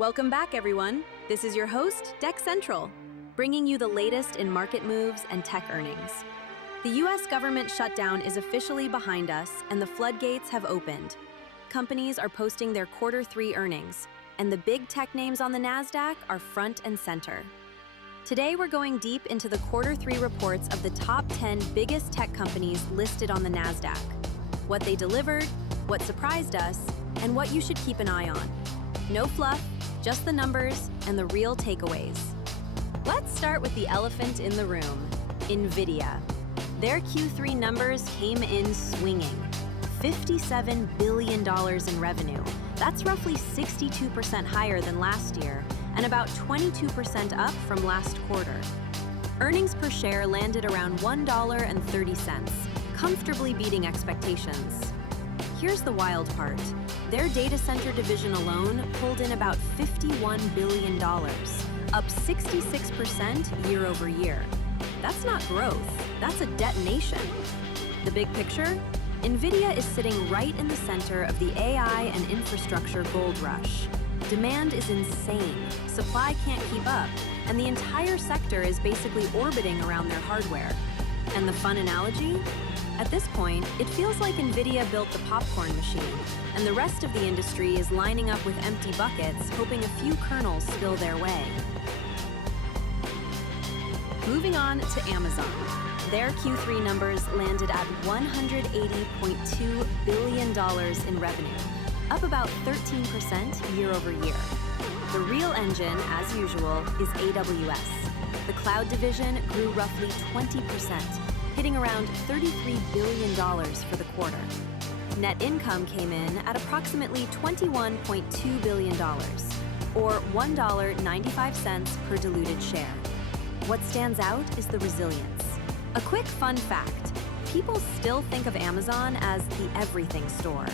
Welcome back, everyone. This is your host, Deck Central, bringing you the latest in market moves and tech earnings. The U.S. government shutdown is officially behind us, and the floodgates have opened. Companies are posting their Q3 earnings, and the big tech names on the NASDAQ are front and center. Today, we're going deep into the Q3 reports of the top 10 biggest tech companies listed on the NASDAQ, what they delivered, what surprised us, and what you should keep an eye on. No fluff, just the numbers and the real takeaways. Let's start with the elephant in the room, NVIDIA. Their Q3 numbers came in swinging. $57 billion in revenue. That's roughly 62% higher than last year and about 22% up from last quarter. Earnings per share landed around $1.30, comfortably beating expectations. Here's the wild part. Their data center division alone pulled in about $51 billion, up 66% year over year. That's not growth, that's a detonation. The big picture? NVIDIA is sitting right in the center of the AI and infrastructure gold rush. Demand is insane, supply can't keep up, and the entire sector is basically orbiting around their hardware. And the fun analogy? At this point, it feels like NVIDIA built the popcorn machine, and the rest of the industry is lining up with empty buckets, hoping a few kernels spill their way. Moving on to Amazon. Their Q3 numbers landed at $180.2 billion in revenue, up about 13% year over year. The real engine, as usual, is AWS. The cloud division grew roughly 20%, hitting around $33 billion for the quarter. Net income came in at approximately $21.2 billion, or $1.95 per diluted share. What stands out is the resilience. A quick fun fact, people still think of Amazon as the everything store,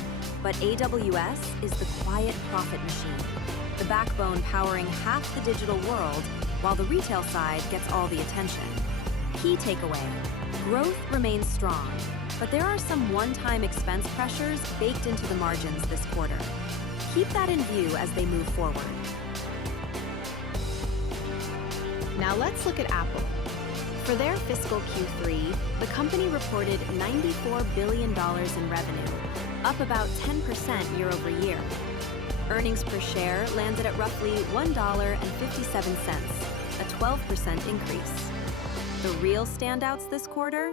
but AWS is the quiet profit machine, the backbone powering half the digital world, while the retail side gets all the attention. Key takeaway, growth remains strong, but there are some one-time expense pressures baked into the margins this quarter. Keep that in view as they move forward. Now let's look at Apple. For their fiscal Q3, the company reported $94 billion in revenue, up about 10% year over year. Earnings per share landed at roughly $1.57, a 12% increase. The real standouts this quarter?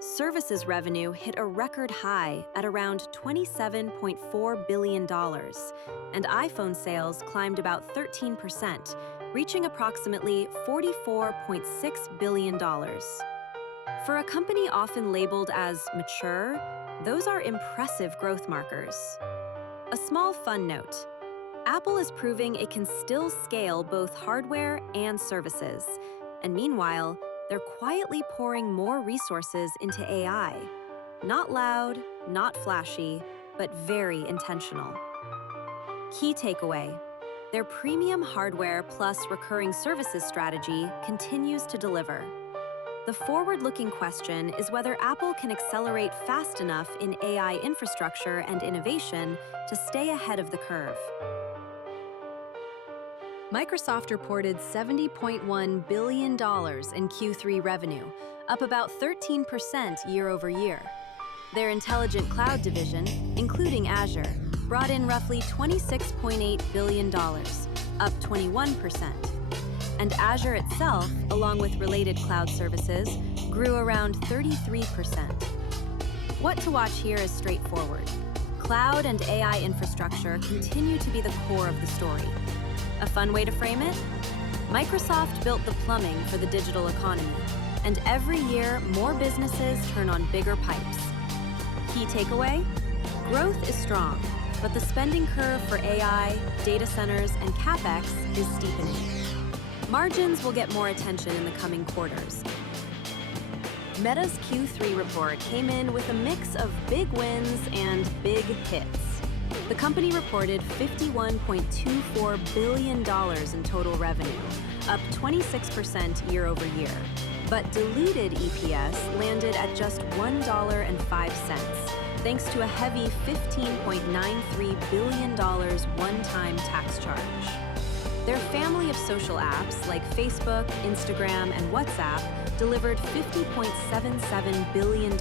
Services revenue hit a record high at around $27.4 billion, and iPhone sales climbed about 13%, reaching approximately $44.6 billion. For a company often labeled as mature, those are impressive growth markers. A small fun note, Apple is proving it can still scale both hardware and services, and meanwhile, they're quietly pouring more resources into AI. Not loud, not flashy, but very intentional. Key takeaway, their premium hardware plus recurring services strategy continues to deliver. The forward-looking question is whether Apple can accelerate fast enough in AI infrastructure and innovation to stay ahead of the curve. Microsoft reported $70.1 billion in Q3 revenue, up about 13% year over year. Their intelligent cloud division, including Azure, brought in roughly $26.8 billion, up 21%. And Azure itself, along with related cloud services, grew around 33%. What to watch here is straightforward. Cloud and AI infrastructure continue to be the core of the story. A fun way to frame it? Microsoft built the plumbing for the digital economy, and every year more businesses turn on bigger pipes. Key takeaway? Growth is strong, but the spending curve for AI, data centers, and CapEx is steepening. Margins will get more attention in the coming quarters. Meta's Q3 report came in with a mix of big wins and big hits. The company reported $51.24 billion in total revenue, up 26% year over year. But diluted EPS landed at just $1.05, thanks to a heavy $15.93 billion one-time tax charge. Their family of social apps like Facebook, Instagram, and WhatsApp delivered $50.77 billion,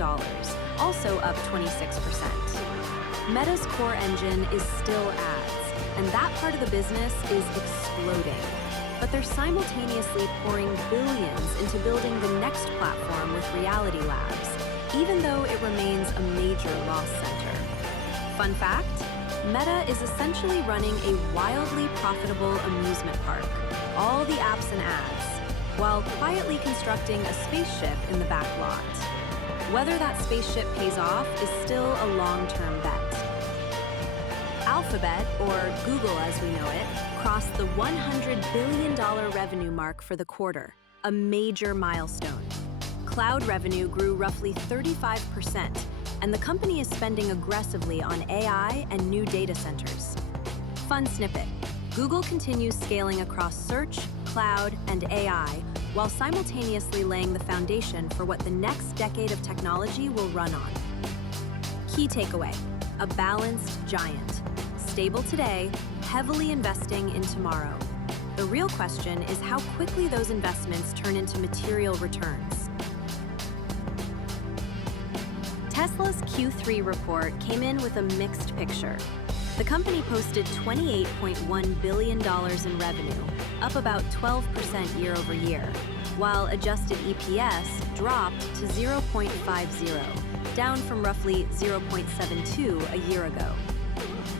also up 26%. Meta's core engine is still ads, and that part of the business is exploding. But they're simultaneously pouring billions into building the next platform with Reality Labs, even though it remains a major loss center. Fun fact, Meta is essentially running a wildly profitable amusement park, all the apps and ads, while quietly constructing a spaceship in the back lot. Whether that spaceship pays off is still a long-term bet. Alphabet, or Google as we know it, crossed the $100 billion revenue mark for the quarter, a major milestone. Cloud revenue grew roughly 35%, and the company is spending aggressively on AI and new data centers. Fun snippet, Google continues scaling across search, cloud, and AI, while simultaneously laying the foundation for what the next decade of technology will run on. Key takeaway, a balanced giant. Stable today, heavily investing in tomorrow. The real question is how quickly those investments turn into material returns. Tesla's Q3 report came in with a mixed picture. The company posted $28.1 billion in revenue, up about 12% year over year, while adjusted EPS dropped to 0.50, down from roughly 0.72 a year ago.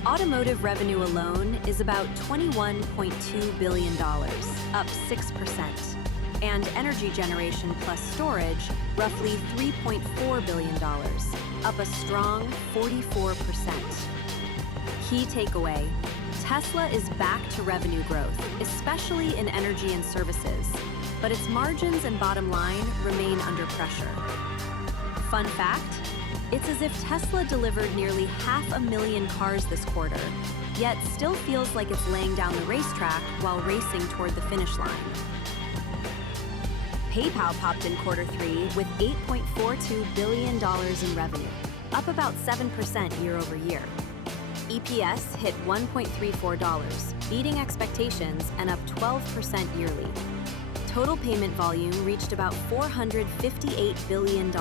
Automotive revenue alone is about $21.2 billion, up 6%, and energy generation plus storage, roughly $3.4 billion, up a strong 44%. Key takeaway, Tesla is back to revenue growth, especially in energy and services, but its margins and bottom line remain under pressure. Fun fact, it's as if Tesla delivered nearly 500,000 cars this quarter, yet still feels like it's laying down the racetrack while racing toward the finish line. PayPal popped in Q3 with $8.42 billion in revenue, up about 7% year over year. EPS hit $1.34, beating expectations and up 12% yearly. Total payment volume reached about $458 billion,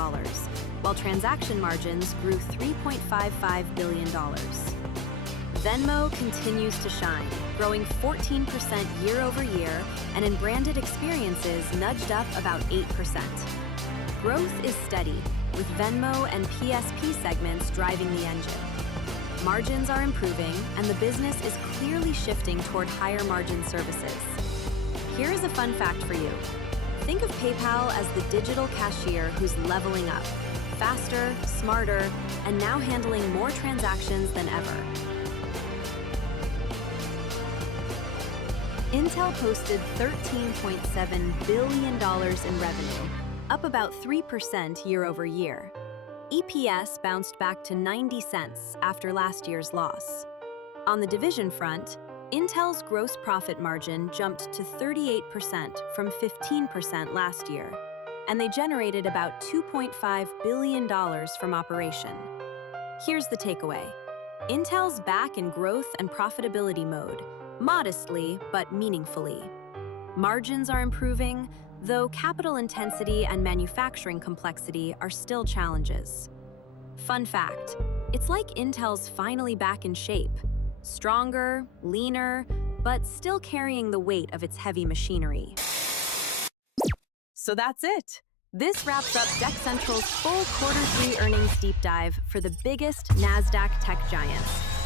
while transaction margins grew $3.55 billion. Venmo continues to shine, growing 14% year over year, and in branded experiences nudged up about 8%. Growth is steady, with Venmo and PSP segments driving the engine. Margins are improving, and the business is clearly shifting toward higher margin services. Here is a fun fact for you. Think of PayPal as the digital cashier who's leveling up, faster, smarter, and now handling more transactions than ever. Intel posted $13.7 billion in revenue, up about 3% year over year. EPS bounced back to 90 cents after last year's loss. On the division front, Intel's gross profit margin jumped to 38% from 15% last year, and they generated about $2.5 billion from operation. Here's the takeaway. Intel's back in growth and profitability mode, modestly but meaningfully. Margins are improving, though capital intensity and manufacturing complexity are still challenges. Fun fact, it's like Intel's finally back in shape. Stronger, leaner, but still carrying the weight of its heavy machinery. So that's it. This wraps up Deck Central's full Q3 earnings deep dive for the biggest NASDAQ tech giants.